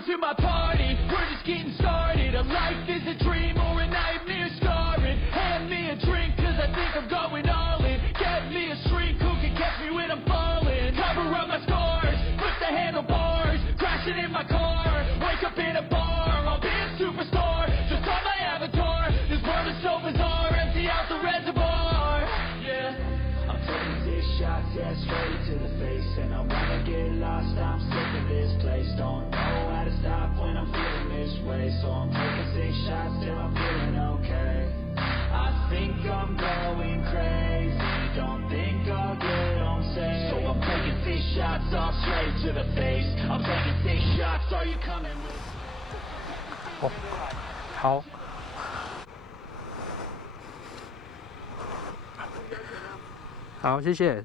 Welcome to my party, we're just getting started. A life is a dream or a nightmare scarring. Hand me a drink cause I think I'm going all in. Get me a shrink who can catch me when I'm falling. Cover up my scars, flip the handlebars. Crashing in my car, wake up in a bar. I'll be a superstar, just on my avatar. This world is so bizarre, empty out the reservoir. Yeah, I'm taking 6 shots, yeah, straight to the face. And I wanna get lost, I'm sick of this place. Don't know how to stop when I'm feeling this way. So I'm taking 6 shots till I'm feeling okay. I think I'm going crazy, don't think I'll get on safe. So I'm taking 6 shots off straight to the face. I'm taking 6 shots, are you coming with? 哦，好，好，谢谢。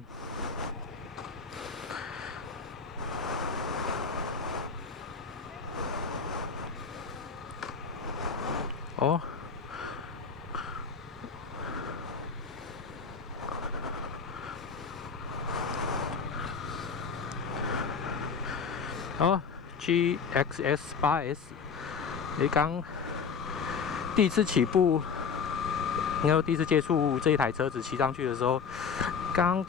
哦，哦 ，GXS8S， 刚第一次起步，应该说第一次接触这一台车子，骑上去的时候，刚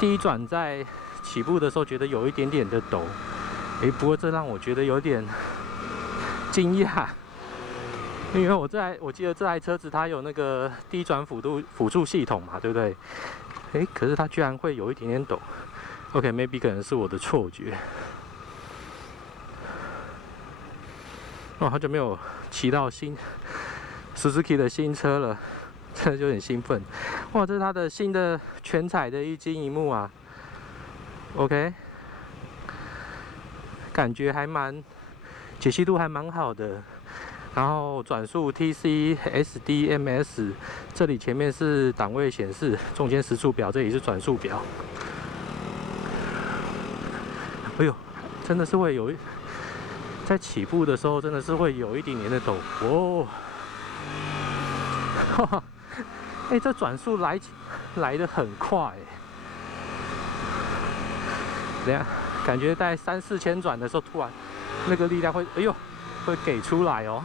第一转在起步的时候，觉得有一点点的抖，不过这让我觉得有点惊讶。因为我记得这台车子它有那个低转辅助系统嘛，对不对？可是它居然会有一点点抖。OK，maybe 可能是我的错觉。好久没有骑到Suzuki 的新车了，真的就很兴奋。哇，这是它的新的全彩的液晶萤幕啊。OK， 感觉解析度还蛮好的。然后转速 TC SDMS， 这里前面是档位显示，中间时速表，这里是转速表。哎呦，真的是会有在起步的时候，真的是会有一点点的抖哦。哈哈，这转速来得很快。等下，感觉在3、4千转的时候，突然那个力量会，哎呦，会给出来哦。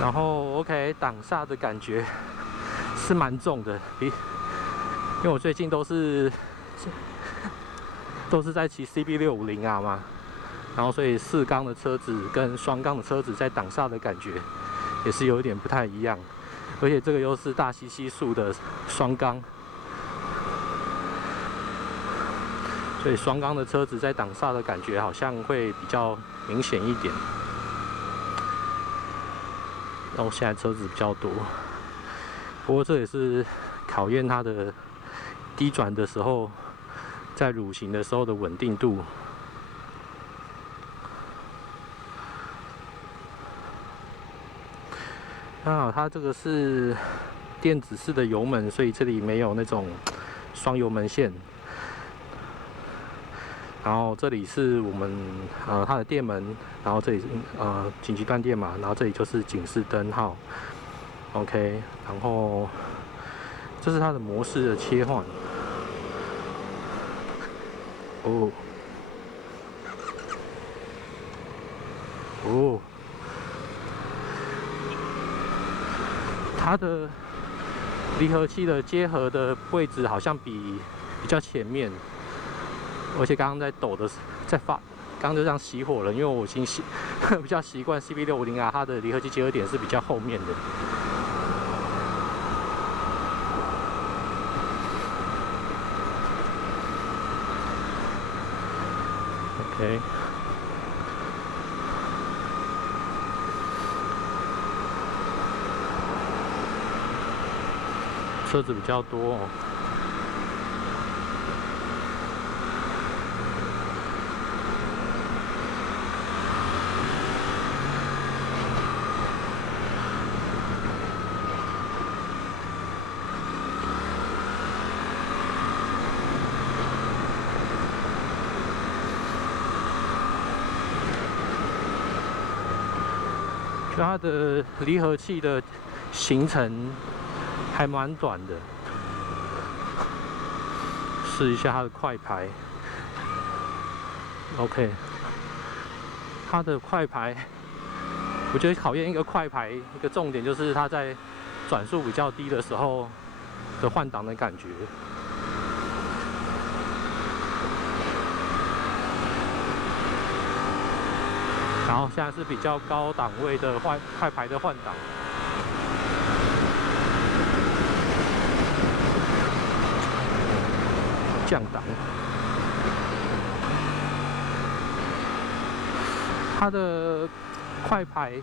然后 OK， 挡煞的感觉是蛮重的，因为我最近都是在骑 CB650R 嘛，然后所以4缸的车子跟双缸的车子在挡煞的感觉也是有一点不太一样，而且这个又是大吸数的双缸，所以双缸的车子在挡煞的感觉好像会比较明显一点。然后现在车子比较多，不过这也是考验它的低转的时候，在蠕行的时候的稳定度。它这个是电子式的油门，所以这里没有那种双油门线。然后这里是我们它的电门，然后这里是紧急断电嘛，然后这里就是警示灯号 ，OK， 然后这是它的模式的切换，它的离合器的结合的位置好像比较前面。而且刚刚在抖的，刚刚就这样熄火了，因为我已经比较习惯 CB650R， 它的离合器结合点是比较后面的。OK， 车子比较多哦。它的离合器的行程还蛮短的，试一下它的快排。OK， 它的快排，我觉得考验一个快排一个重点就是它在转速比较低的时候的换挡的感觉。然后现在是比较高档位的快排的换挡。降档，它的快排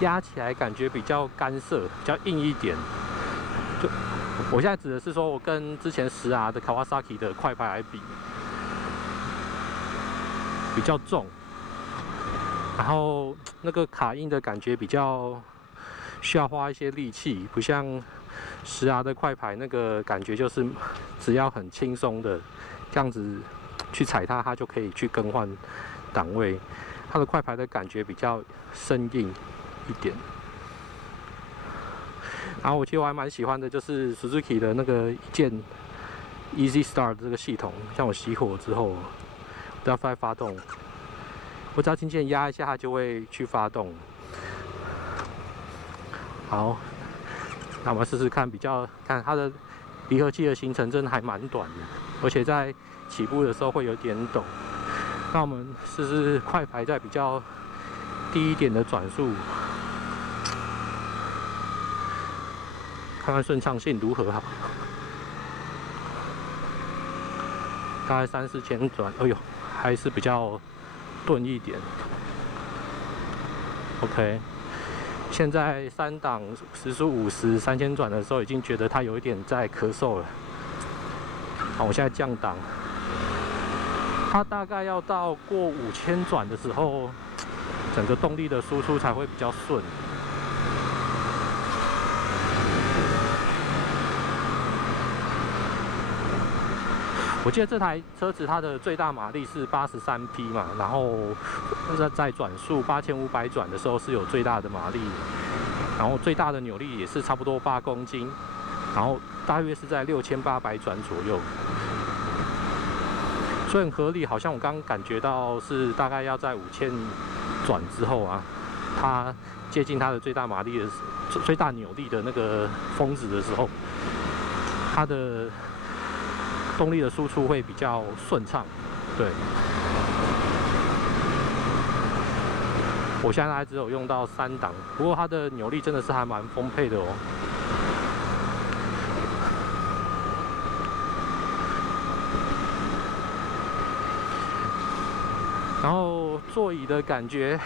压起来感觉比较干涩，比较硬一点。就我现在指的是说，我跟之前10R 的 Kawasaki 的快排来比，比较重，然后那个卡印的感觉比较需要花一些力气，不像10R 的快排那个感觉就是只要很轻松的这样子去踩它，它就可以去更换档位。它的快排的感觉比较生硬一点。然后其实我还蛮喜欢的，就是 Suzuki 的那个一键 Easy Start 这个系统，像我熄火之后，不要再发动，我只要轻轻压一下，它就会去发动。好，那我们试试看，看它的离合器的行程真的还蛮短的，而且在起步的时候会有点陡。那我们试试快排在比较低一点的转速，看看顺畅性如何好。大概3、4千转，哎呦，还是比较钝一点。OK。现在3档时速50、3000转的时候，已经觉得它有一点在咳嗽了。好，我现在降档，它大概要到过5000转的时候，整个动力的输出才会比较顺。我记得这台车子它的最大马力是83匹嘛，然后在转速8500转的时候是有最大的马力，然后最大的扭力也是差不多8公斤，然后大约是在6800转左右，所以很合理。好像我刚刚感觉到是大概要在5000转之后啊，它接近它的最大马力的最大扭力的那个峰值的时候，它的动力的输出会比较顺畅，对。我现在还只有用到3档，不过它的扭力真的是还蛮丰沛的哦。然后座椅的感觉，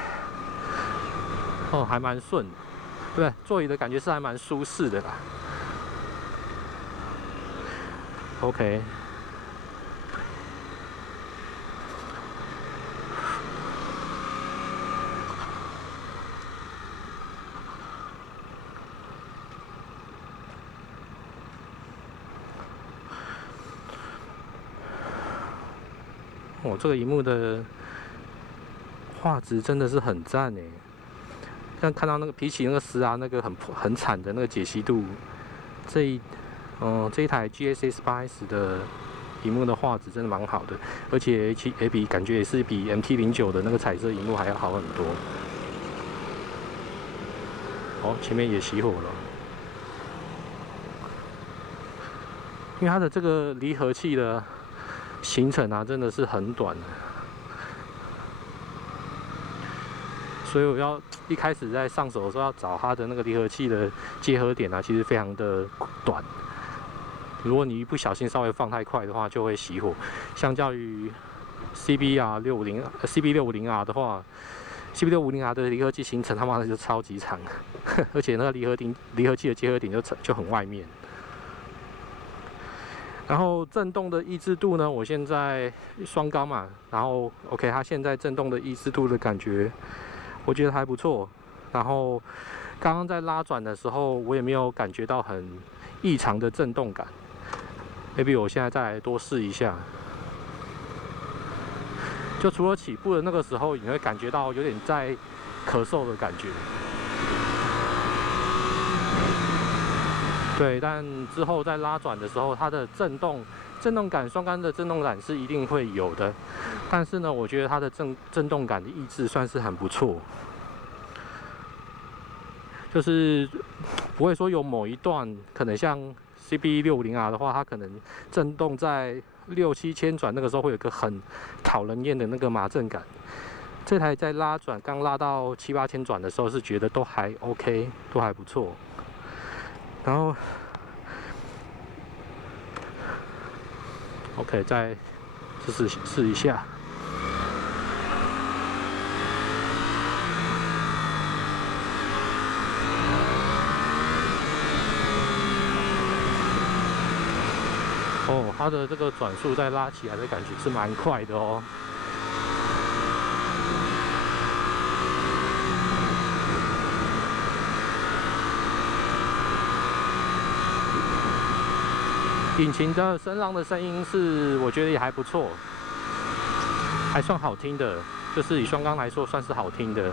哦，还蛮顺，对，座椅的感觉是还蛮舒适的啦。OK。我这个萤幕的画质真的是很赞哎！像看到那个比起那个10R那个很惨的那个解析度，这一台 GSX-8S 的萤幕的画质真的蛮好的，而且感觉也是比 MT-09的那个彩色萤幕还要好很多。哦，前面也熄火了，因为它的这个离合器的行程啊，真的是很短的，所以我要一开始在上手的时候要找它的那个离合器的结合点啊，其实非常的短。如果你一不小心稍微放太快的话，就会熄火。相较于 CB650R 的话 ，CB650R 的离合器行程他妈的就超级长，而且那个离合器的结合点就很外面。然后震动的抑制度呢，我现在双缸嘛，然后 OK， 它现在震动的抑制度的感觉，我觉得还不错。然后刚刚在拉转的时候，我也没有感觉到很异常的震动感。maybe 我现在再来多试一下，就除了起步的那个时候，你会感觉到有点在咳嗽的感觉。对，但之后在拉转的时候，它的震动震动感，双缸的震动感是一定会有的，但是呢，我觉得它的震动感的抑制算是很不错，就是不会说有某一段可能像 CB650R 的话，它可能震动在6、7千转，那个时候会有一个很讨人厌的那个麻震感。这台在拉转刚拉到7、8千转的时候，是觉得都还 OK， 都还不错。然后 OK， 再试一下。哦，它的这个转速在拉起来的感觉是蛮快的哦。引擎的声浪的声音是，我觉得也还不错，还算好听的，就是以双缸来说算是好听的。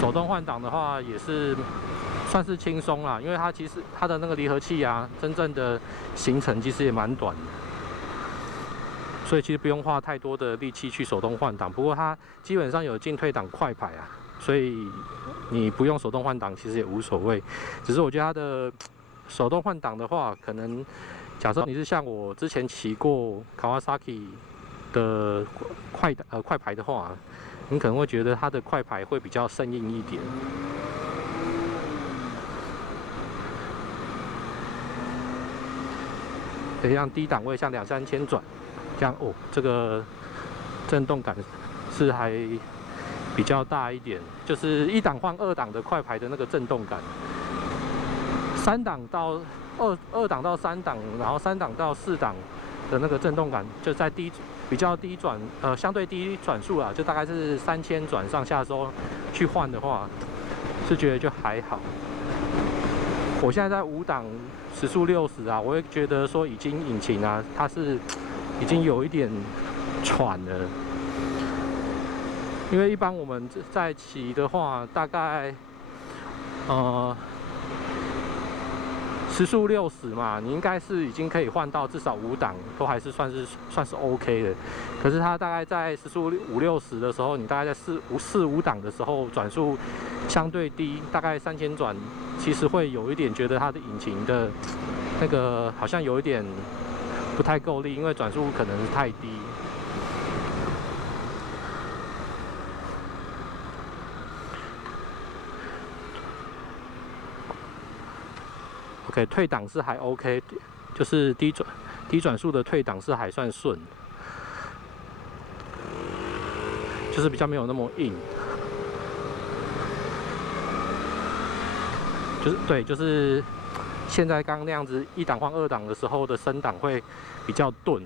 手动换挡的话也是算是轻松啦，因为它其实它的那个离合器啊，真正的行程其实也蛮短的，所以其实不用花太多的力气去手动换挡。不过它基本上有进退档快排啊，所以你不用手动换挡其实也无所谓。只是我觉得它的手动换挡的话，可能假设你是像我之前骑过 Kawasaki 的快排的话，你可能会觉得它的快排会比较生硬一点。像低档位，像2、3千转，这样哦，这个震动感是还比较大一点，就是1档换2档的快排的那个震动感，3档到2档到3档，然后3档到4档的那个震动感，就在比较低转相对低转速啊，就大概是3000转上下的时候去换的话，是觉得就还好。我现在在5档时速60啊，我会觉得说已经引擎啊，它是已经有一点喘了。因为一般我们在骑的话，大概时速60嘛，你应该是已经可以换到至少5档，都还是算是 OK 的。可是它大概在时速5、60的时候，你大概在4、5档的时候，转速相对低，大概3000转，其实会有一点觉得它的引擎的那个好像有一点不太够力，因为转速可能是太低。OK， 退档是还 OK， 就是低转速的退档是还算顺，就是比较没有那么硬。就是现在刚那样子1档换2档的时候的升档会比较钝，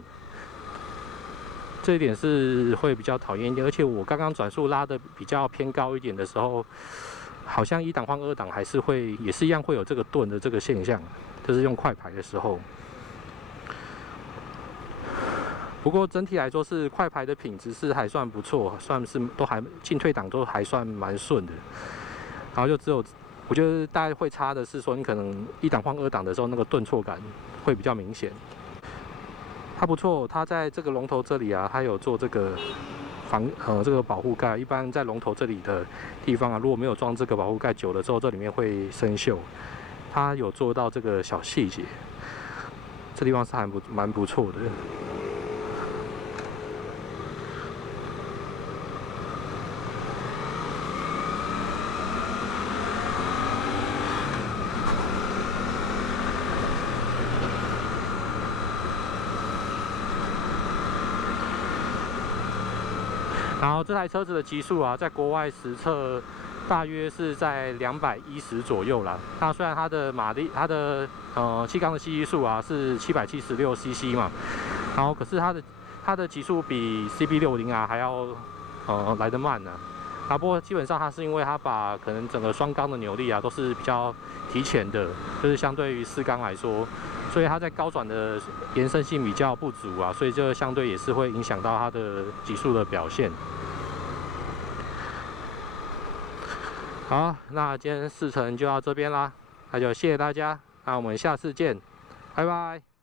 这一点是会比较讨厌一点。而且我刚刚转速拉的比较偏高一点的时候，好像1档换2档还是也是一样会有这个顿的这个现象，就是用快排的时候。不过整体来说是快排的品质是还算不错，算是都还进退档都还算蛮顺的。然后就只有我觉得大概会差的是说，你可能1档换2档的时候那个顿挫感会比较明显。它不错，它在这个龙头这里啊，它有做这个这个保护盖。一般在龙头这里的地方啊，如果没有装这个保护盖，久了之后这里面会生锈。它有做到这个小细节，这地方是蛮不错的。然后这台车子的极速啊，在国外实测大约是在210左右啦。那虽然它的气缸的吸气数啊是776 CC 嘛，然后可是它的极速比 CB650R 还要来得慢呢。不过基本上它是因为它把可能整个双缸的扭力啊都是比较提前的，就是相对于4缸来说，所以它在高转的延伸性比较不足啊，所以这相对也是会影响到它的极速的表现。好，那今天试乘就到这边啦，那就谢谢大家，那我们下次见，拜拜。